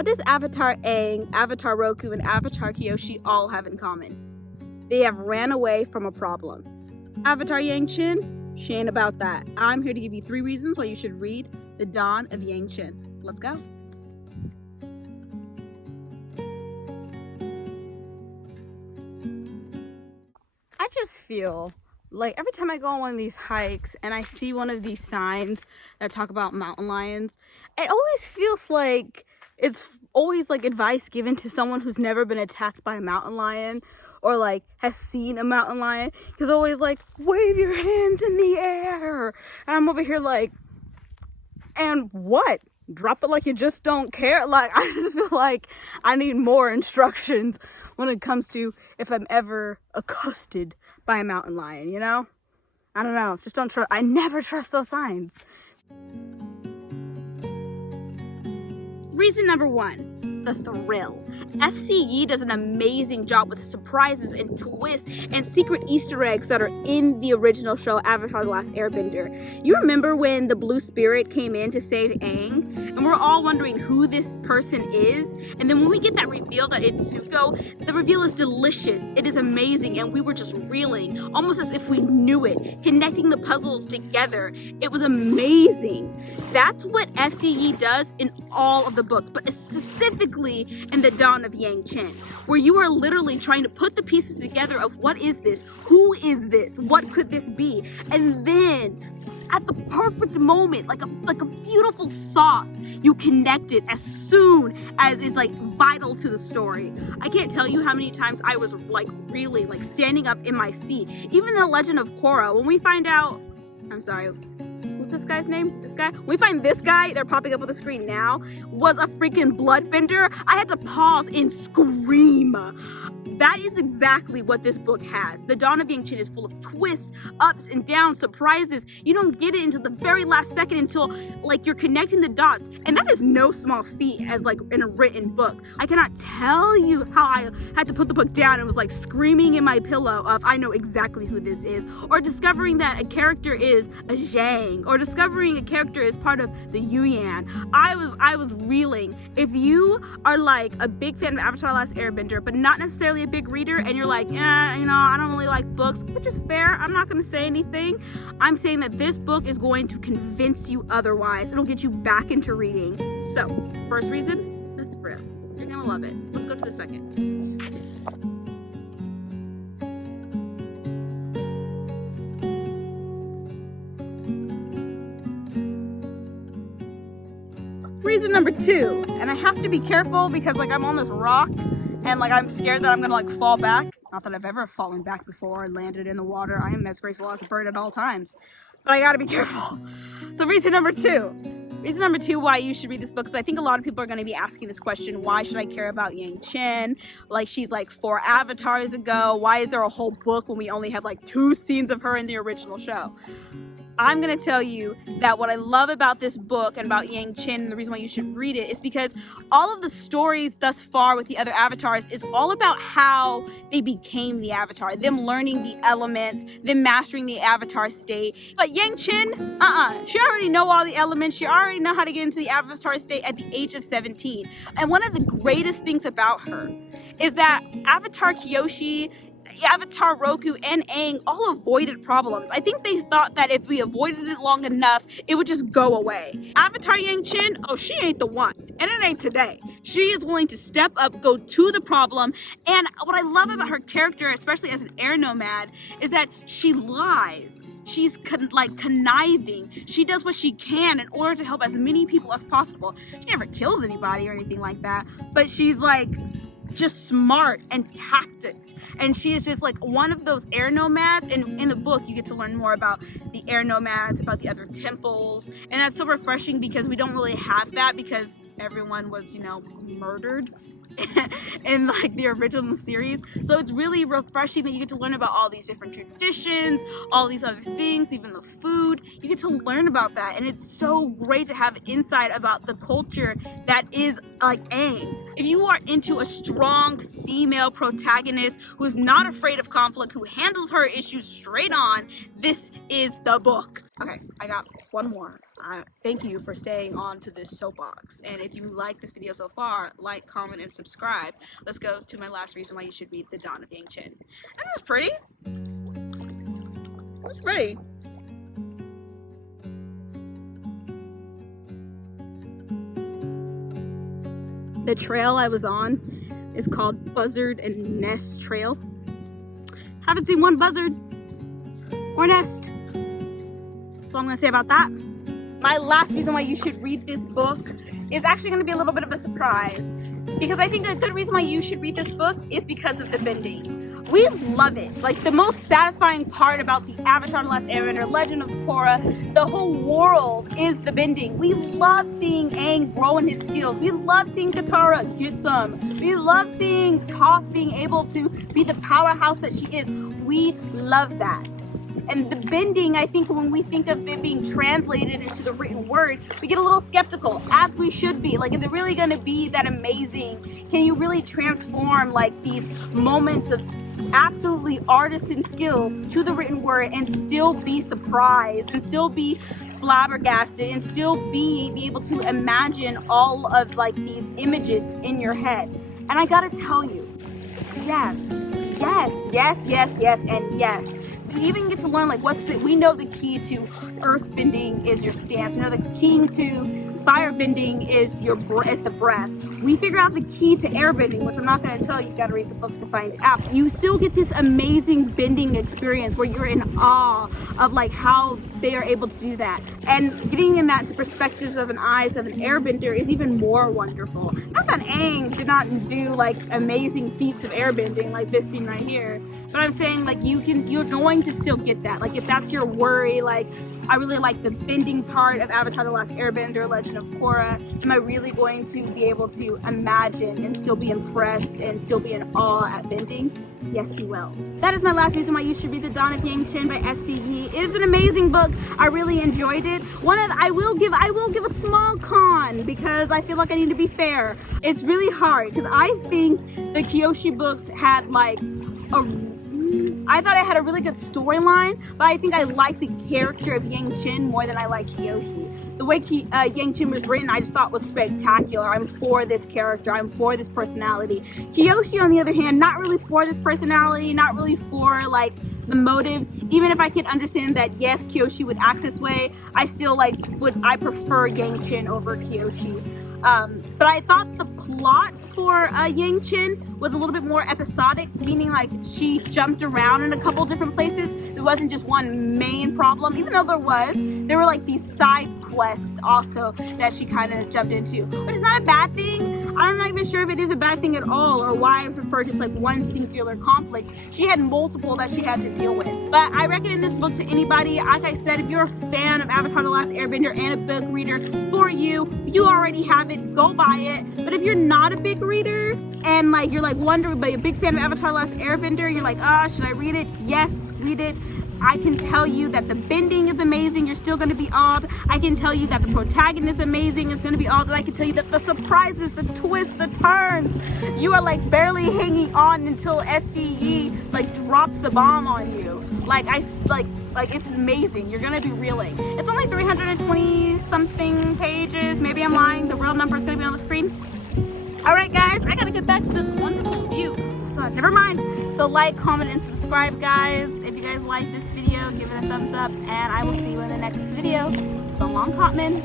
What does Avatar Aang, Avatar Roku, and Avatar Kyoshi all have in common? They have ran away from a problem. Avatar Yangchen, she ain't about that. I'm here to give you 3 reasons why you should read The Dawn of Yangchen. Let's go. I just feel like every time I go on one of these hikes and I see one of these signs that talk about mountain lions, it always feels like it's always like advice given to someone who's never been attacked by a mountain lion or like has seen a mountain lion. Because always like, wave your hands in the air. And I'm over here like, and what? Drop it like you just don't care. Like, I just feel like I need more instructions when it comes to if I'm ever accosted by a mountain lion, you know? I don't know, just don't trust. I never trust those signs. Reason number 1, the thrill. FCE does an amazing job with the surprises and twists and secret Easter eggs that are in the original show Avatar: The Last Airbender. You remember when the blue spirit came in to save Aang? And we're all wondering who this person is. And then when we get that reveal that it's Zuko, the reveal is delicious. It is amazing. And we were just reeling, almost as if we knew it, connecting the puzzles together. It was amazing. That's what FCE does in all of the books, but specifically in The Dawn of Yangchen, where you are literally trying to put the pieces together of what is this? Who is this? What could this be? And then at the perfect moment, like a beautiful sauce, you connect it as soon as it's like vital to the story. I can't tell you how many times I was like really like standing up in my seat. Even the Legend of Korra, when we find out, I'm sorry, what's this guy's name? This guy? We find this guy, they're popping up on the screen now, was a freaking bloodbender. I had to pause and scream. That is exactly what this book has. The Dawn of Yangchen is full of twists, ups and downs, surprises. You don't get it until the very last second until like you're connecting the dots. And that is no small feat as like in a written book. I cannot tell you how I had to put the book down and was like screaming in my pillow of I know exactly who this is. Or discovering that a character is a Zhang. Or discovering a character is part of the Yuyan. I was reeling. If you are like a big fan of Avatar: The Last Airbender, but not necessarily a big reader, and you're like, yeah, you know, I don't really like books, which is fair. I'm not going to say anything. I'm saying that this book is going to convince you otherwise. It'll get you back into reading. So, first reason, the thrill. You're going to love it. Let's go to the second. Reason number 2, and I have to be careful because like I'm on this rock and like I'm scared that I'm gonna like fall back. Not that I've ever fallen back before and landed in the water. I am as graceful as a bird at all times, but I gotta be careful. So reason number 2 why you should read this book is I think a lot of people are going to be asking this question, why should I care about Yangchen? Like she's like 4 avatars ago. Why is there a whole book when we only have like 2 scenes of her in the original show? I'm going to tell you that what I love about this book and about Yangchen and the reason why you should read it is because all of the stories thus far with the other avatars is all about how they became the avatar, them learning the elements, them mastering the avatar state. But Yangchen, she already know all the elements. She already know how to get into the avatar state at the age of 17. And one of the greatest things about her is that Avatar Kyoshi, Avatar Roku, and Aang all avoided problems. I think they thought that if we avoided it long enough, it would just go away. Avatar Yangchen, oh, she ain't the one. And it ain't today. She is willing to step up, go to the problem. And what I love about her character, especially as an air nomad, is that she lies. She's like conniving. She does what she can in order to help as many people as possible. She never kills anybody or anything like that, but she's like just smart and tactics, and she is just like one of those air nomads. And in the book you get to learn more about the air nomads, about the other temples, and that's so refreshing because we don't really have that because everyone was, you know, murdered in like the original series. So it's really refreshing that you get to learn about all these different traditions, all these other things, even the food. You get to learn about that, and it's so great to have insight about the culture that is like Aang. If you are into a strong female protagonist who is not afraid of conflict, who handles her issues straight on, this is the book. Okay, I got one more. Thank you for staying on to this soapbox. And if you like this video so far, like, comment, and subscribe. Let's go to my last reason why you should read The Dawn of Yangchen. And it was pretty. It was pretty. The trail I was on is called Buzzard and Nest Trail. Haven't seen one buzzard or nest. That's all I'm gonna say about that. My last reason why you should read this book is actually gonna be a little bit of a surprise, because I think a good reason why you should read this book is because of the bending. We love it. Like, the most satisfying part about the Avatar: The Last Airbender, Legend of Korra, the whole world is the bending. We love seeing Aang grow in his skills. We love seeing Katara get some. We love seeing Toph being able to be the powerhouse that she is. We love that. And the bending, I think when we think of it being translated into the written word, we get a little skeptical, as we should be. Like, is it really gonna be that amazing? Can you really transform like these moments of absolutely artisan skills to the written word and still be surprised and still be flabbergasted and still be able to imagine all of like these images in your head? And I gotta tell you, yes, and yes. You even get to learn like we know the key to earth bending is your stance. We know the key to fire bending is the breath. We figure out the key to air bending, which I'm not going to tell you. You got to read the books to find out. You still get this amazing bending experience where you're in awe of like how they are able to do that. And getting in that perspectives of an eyes of an airbender is even more wonderful. Not that Aang did not do like amazing feats of airbending like this scene right here, but I'm saying like you're going to still get that. Like, if that's your worry, like, I really like the bending part of Avatar: The Last Airbender, Legend of Korra. Am I really going to be able to imagine and still be impressed and still be in awe at bending? Yes, you will. That is my last reason why you should read The Dawn of Yangchen by FCE. It is an amazing book. I really enjoyed it. I will give a small con because I feel like I need to be fair. It's really hard because I think the Kyoshi books had like I thought I had a really good storyline, but I think I like the character of Yangchen more than I like Kyoshi. The way Yangchen was written, I just thought was spectacular. I'm for this character. I'm for this personality. Kyoshi, on the other hand, not really for this personality, not really for like the motives. Even if I could understand that, yes, Kyoshi would act this way, I still I prefer Yangchen over Kyoshi. But I thought the plot for Yangchen was a little bit more episodic, meaning like she jumped around in a couple different places. There wasn't just one main problem, even though there were like these side quests also that she kind of jumped into, which is not a bad thing. I'm not even sure if it is a bad thing at all, or why I prefer just like one singular conflict. She had multiple that she had to deal with. But I recommend this book to anybody. Like I said, if you're a fan of Avatar: The Last Airbender and a book reader, for you already have it, go buy it. But if you're not a big reader and like you're like wondering, but you're a big fan of Avatar: The Last Airbender, you're like, should I read it? Yes, read it. I can tell you that the bending is amazing. You're still going to be awed. I can tell you that the protagonist is amazing. It's going to be awed. And I can tell you that the surprises, the twists, the turns, you are like barely hanging on until FCE like drops the bomb on you. Like it's amazing. You're going to be reeling. It's only 320 something pages. Maybe I'm lying. The real number is going to be on the screen. All right, guys, I got to get back to this wonderful view. So never mind. So like, comment, and subscribe, guys. If you guys like this video, give it a thumbs up, and I will see you in the next video. So long, Hotman.